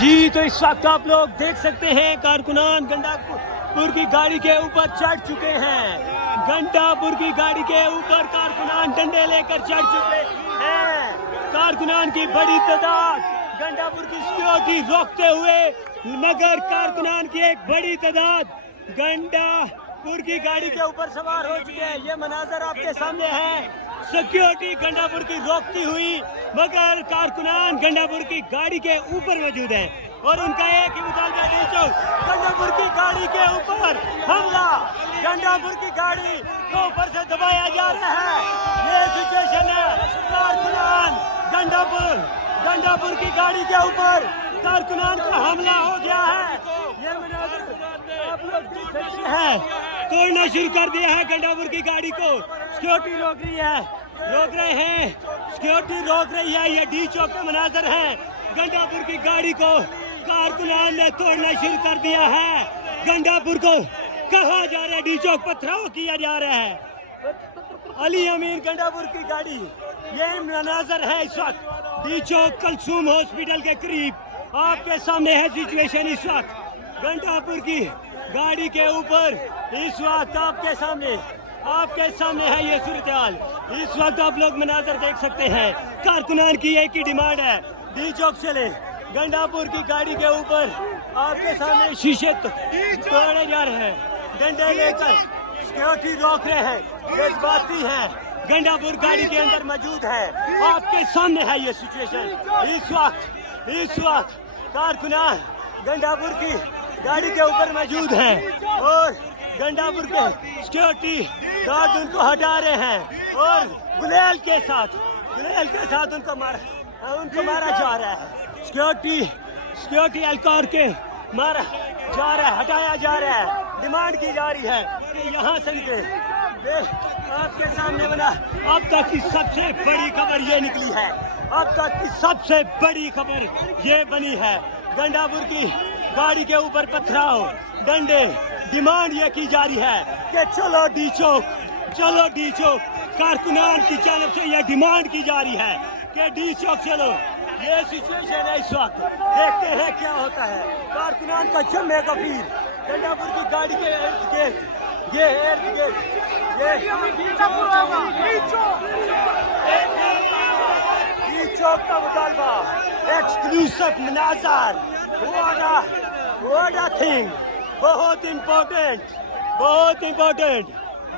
جی تو اس وقت آپ لوگ دیکھ سکتے ہیں کارکنان گنڈاپور کی گاڑی کے اوپر چڑھ چکے ہیں. گنڈاپور کی گاڑی کے اوپر کارکنان ڈنڈے لے کر چڑھ چکے ہیں. کارکنان کی بڑی تعداد گنڈاپور کی سیکورٹی روکتے ہوئے، مگر کارکنان کی ایک بڑی تعداد گنڈاپور کی گاڑی کے اوپر سوار ہو چکے ہیں. یہ مناظر آپ کے سامنے ہے. سیکیورٹی گنڈاپور کی روکتی ہوئی، مگر کارکنان گنڈاپور کی گاڑی کے اوپر موجود ہیں اور ان کا ایک ہی مطالبہ ہے، گنڈاپور کی گاڑی کے اوپر حملہ. گنڈاپور کی گاڑی کو اوپر سے دبایا جا رہا ہے. یہ سچویشن ہے. کارکنان گنڈاپور کی گاڑی کے اوپر کارکنان کا حملہ ہو گیا ہے. یہ مناظر آپ لوگ دیکھ سکتے ہیں. توڑنا شروع کر دیا ہے گنڈاپور کی گاڑی کو. سیکورٹی روک رہے ہیں. سیکورٹی روک رہی ہے. یہ ڈی چوک کا مناظر ہے. گنڈاپور کی گاڑی کو کارکنان نے توڑنا شروع کر دیا ہے. گنڈاپور کو کہا جا رہا ہے ڈی چوک پتھراؤ کیا جا رہا ہے. علی امین گنڈاپور کی گاڑی، یہ مناظر ہے اس وقت ڈی چوک کلثوم ہاسپٹل کے قریب. آپ کے سامنے ہے سچویشن اس وقت گنڈاپور کی گاڑی کے اوپر. اس وقت آپ کے سامنے ہے یہ صورتحال. اس وقت آپ لوگ مناظر دیکھ سکتے ہیں. کارکنان کی ایک ہی ڈیمانڈ ہے، ڈی چوک چلے. گنڈاپور کی گاڑی کے اوپر آپ کے سامنے شیشے توڑے جا رہے ہیں. ڈنڈے لے کر سیکورٹی روک رہے ہیں. جذباتی ہے. گنڈاپور گاڑی کے اندر موجود ہے. آپ کے سامنے ہے یہ سچویشن. اس وقت کارکنان گنڈاپور کی گاڑی کے اوپر موجود ہیں اور گنڈاپور کے سیکورٹی گارڈ ان کو ہٹا رہے ہیں اور گلیل کے ساتھ ان کو مارا جا رہا ہے. سیکورٹی اہلکار کے مارا جا رہا ہے، ہٹایا جا رہا ہے. ڈیمانڈ کی جا رہی ہے کہ یہاں سے نکلے. آپ کے سامنے بنا اب تک کی سب سے بڑی خبر یہ نکلی ہے. اب تک کی سب سے بڑی خبر یہ بنی ہے. گنڈاپور کی گاڑی کے اوپر پتھراؤ، ڈنڈے. ڈیمانڈ یہ کی جا رہی ہے کہ چلو ڈی چوک. کارکنان کی جانب سے یہ ڈیمانڈ کی جا رہی ہے کہ ڈی چوک چلو. یہ سچویشن ہے اس وقت. دیکھتے ہیں کیا ہوتا ہے. کارکنان کا جمع غفیر گنڈاپور کی گاڑی کے ارد گرد. ڈی چوک کا مطالبہ، ایکسکلوسیو مناظر. What a thing. بہت امپورٹنٹ.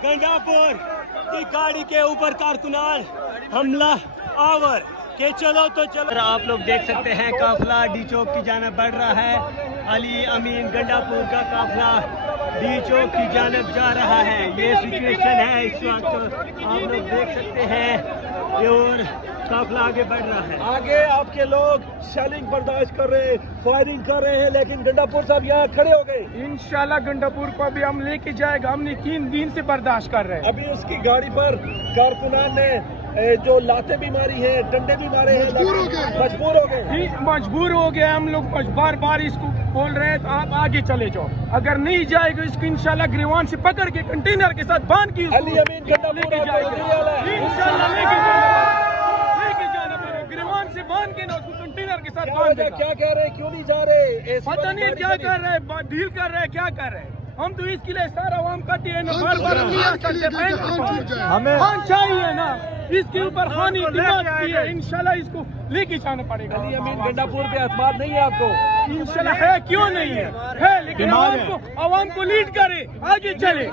گنڈاپور کی گاڑی کے اوپر کارکنان حملہ آور کہ چلو تو چلو. آپ لوگ دیکھ سکتے ہیں قافلہ ڈی چوک کی جانب بڑھ رہا ہے. علی امین گنڈاپور کا قافلہ ڈی چوک کی جانب جا رہا ہے. یہ سچویشن ہے اس وقت. آپ لوگ دیکھ سکتے ہیں اور قافلہ آگے بڑھ رہا ہے. آگے آپ کے لوگ شیلنگ برداشت کر رہے ہیں، فائرنگ کر رہے ہیں، لیکن گنڈاپور صاحب یہاں کھڑے ہو گئے. انشاءاللہ گنڈاپور کو ابھی ہم لے کے جائے گا. ہم نے 3 دن سے برداشت کر رہے ہیں. ابھی اس کی گاڑی پر کارکنان نے جو لاتیں بھی ماری ہیں، ڈنڈے بھی مارے ہیں. مجبور ہو گئے. ہم لوگ بار بار اس کو بول رہے ہیں تو آپ آگے چلے جاؤ. اگر نہیں جائے گا اس کو انشاءاللہ گریوان سے پکڑ کے کنٹینر کے ساتھ باندھ کے علی امین گنڈاپور لے کے جائے گا. انشاءاللہ لے کے جانا پڑے. گریوان سے باندھ کے نا اس کو کنٹینر کے ساتھ باندھ دے گا. کیا کہہ رہے ہیں، کیوں نہیں جا رہے؟ پتہ نہیں کیا کر رہے ہیں، ڈیل کر رہے ہیں، کیا کر رہے ہیں. ہم تو اس کے لیے سارا عوام کٹی ہے نا. بار نہیں آ سکتے. ہمیں خان چاہیے نا. اس کے اوپر خانی دماغ کی ہے. انشاءاللہ اس کو لے کے جانا پڑے گا. علی امین گنڈاپور پہ اعتماد نہیں ہے آپ کو؟ انشاءاللہ ہے، کیوں نہیں ہے لیکن عوام کو لیڈ کرے. آگے چلے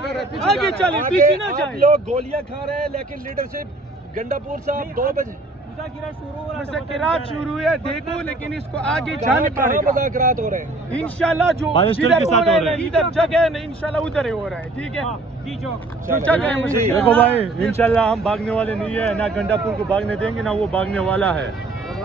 پیچھے نہ جائے. لوگ گولیاں کھا رہے ہیں لیکن لیڈرشپ گنڈاپور صاحب 2 بجے مذاکرات شروع ہوئے. دیکھو لیکن اس کو آگے جانے پڑے گا. مذاکرات ہو رہے ہیں انشاءاللہ جو ادھر جگہ ہے نا انشاءاللہ ادھر ہی ہو رہا ہے. ٹھیک ہے جو جگہ ہے. دیکھو بھائی، انشاءاللہ ہم بھاگنے والے نہیں ہیں. نہ گنڈاپور کو بھاگنے دیں گے نہ وہ بھاگنے والا ہے.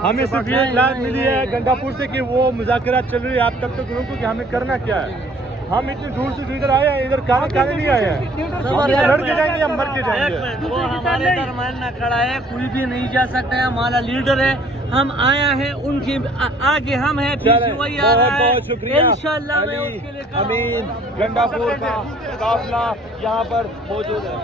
ہمیں صرف یہ اطلاع ملی ہے گنڈاپور سے کہ وہ مذاکرات چل رہی ہے. آپ تب تک روکو کہ ہمیں کرنا کیا ہے. ہم اتنی دور سے ادھر آئے ہیں، ادھر کھانے نہیں آئے ہیں. ہم لڑ کے جائیں گے یا مر کے جائیں گے. وہ ہمارے درمیان نہ کھڑا ہے، کوئی بھی نہیں جا سکتا ہے. ہمارا لیڈر ہے، ہم آیا ہیں ان کی آگے ہم ہیں، پیچھے وہی آ رہا ہے. بہت شکریہ. انشاءاللہ میں اس کے لیے امین گنڈاپور کا قافلہ یہاں پر موجود ہے.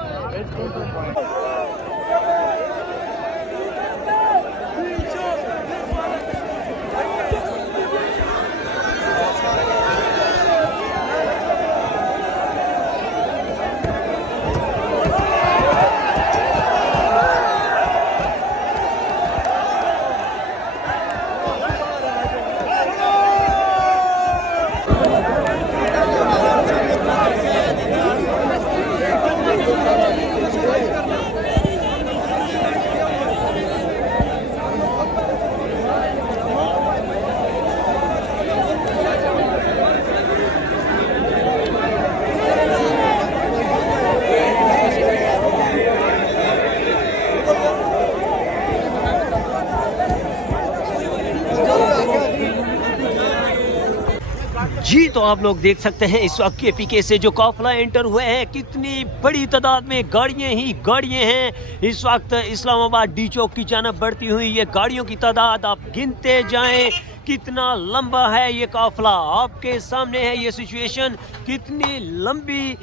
جی تو آپ لوگ دیکھ سکتے ہیں اس وقت کے پی کے سے جو قافلہ انٹر ہوئے ہیں کتنی بڑی تعداد میں گاڑیاں ہی گاڑیاں ہیں. اس وقت اسلام آباد ڈی چوک کی جانب بڑھتی ہوئی یہ گاڑیوں کی تعداد آپ گنتے جائیں کتنا لمبا ہے یہ قافلہ. آپ کے سامنے ہے یہ سچویشن, کتنی لمبی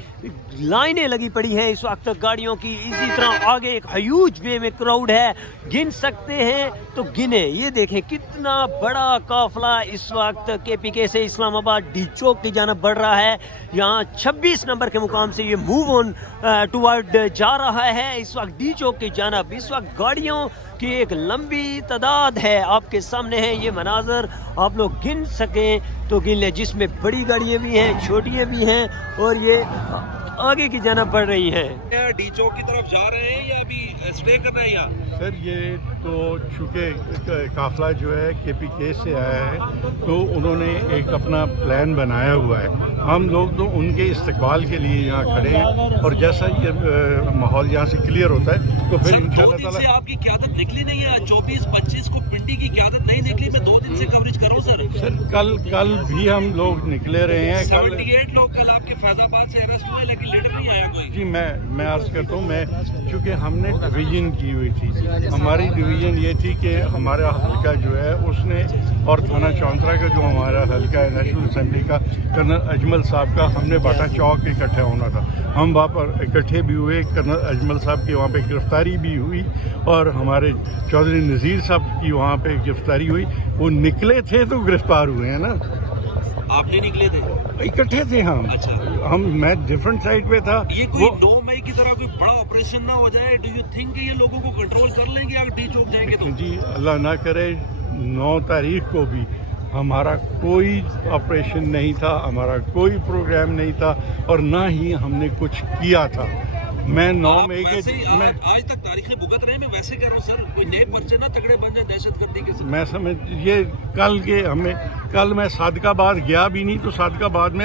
لائنیں لگی پڑی ہیں اس وقت گاڑیوں کی. اسی طرح آگے ایک ہیوج وے میں کراؤڈ ہے, گن سکتے ہیں تو گنے. یہ دیکھیں کتنا بڑا قافلہ اس وقت کے پی کے سے اسلام آباد ڈی چوک کی جانب بڑھ رہا ہے. یہاں 26 نمبر کے مقام سے یہ موو آن ٹورڈ جا رہا ہے اس وقت ڈی چوک کی جانب. اس وقت گاڑیوں کی ایک لمبی تعداد ہے, آپ کے سامنے ہے یہ مناظر. آپ لوگ گن سکیں تو گن لیں, جس میں بڑی گاڑیاں بھی ہیں چھوٹیاں بھی ہیں اور یہ آگے کی جانب بڑھ رہی ہیں. ڈی چوک کی طرف جا رہے ہیں یا ابھی اسٹے کر رہے ہیں یہاں؟ سر یہ تو چونکہ قافلہ جو ہے کے پی کے سے آیا ہے تو انہوں نے ایک اپنا پلان بنایا ہوا ہے. ہم لوگ تو ان کے استقبال کے لیے یہاں کھڑے ہیں اور جیسا یہ ماحول یہاں سے کلیئر ہوتا ہے تو پھر انشاءاللہ تعالی. آپ کی قیادت نکلی نہیں ہے 24-25 کو پنڈی کی قیادت نہیں نکلی. میں 2 دن سے کوریج کر رہا ہوں سر. کل بھی ہم لوگ نکلے رہے ہیں. 78 لوگ کل آپ کے فیض آباد سے اریسٹ ہوئے لیکن لیڈر نہیں آیا کوئی. جی میں عرض کرتا ہوں, میں چونکہ ہم نے ڈویژن کی ہوئی تھی, ہماری ڈویژن یہ تھی کہ ہمارا حلقہ جو ہے اس نے اور تھانہ چونترا کا جو ہمارا حلقہ ہے نیشنل اسمبلی کا کرنل اجمل صاحب کا, ہم نے باٹا چوک اکٹھا ہونا تھا. ہم وہاں پر اکٹھے بھی ہوئے, کرنل اجمل صاحب کی وہاں پہ گرفتاری بھی ہوئی اور ہمارے چودھری نذیر صاحب کی وہاں پہ گرفتاری ہوئی. وہ نکلے تھے تو گرفتار ہوئے ہیں نا. آپ نہیں نکلے تھے؟ اکٹھے تھے ہم. اچھا, میں ڈفرنٹ سائڈ پہ تھا. یہ کوئی 9 مئی کی طرح کوئی بڑا آپریشن نہ ہو جائے؟ ڈو یو تھنک کہ یہ لوگوں کو کنٹرول کر لیں گے اگر ڈی چوک جائیں گے تو؟ جی اللہ نہ کرے 9 تاریخ کو بھی ہمارا کوئی آپریشن نہیں تھا, ہمارا کوئی پروگرام نہیں تھا اور نہ ہی ہم نے کچھ کیا تھا. میں 9 مئی کے آج تک تاریخیں بھگت رہے. میں ویسے کہہ رہا ہوں سر, کوئی نئے پرچے نہ تگڑے بن جائیں دہشت گردی کے. میں سمجھ یہ کل میں صادق آباد گیا بھی نہیں تو صادق آباد میں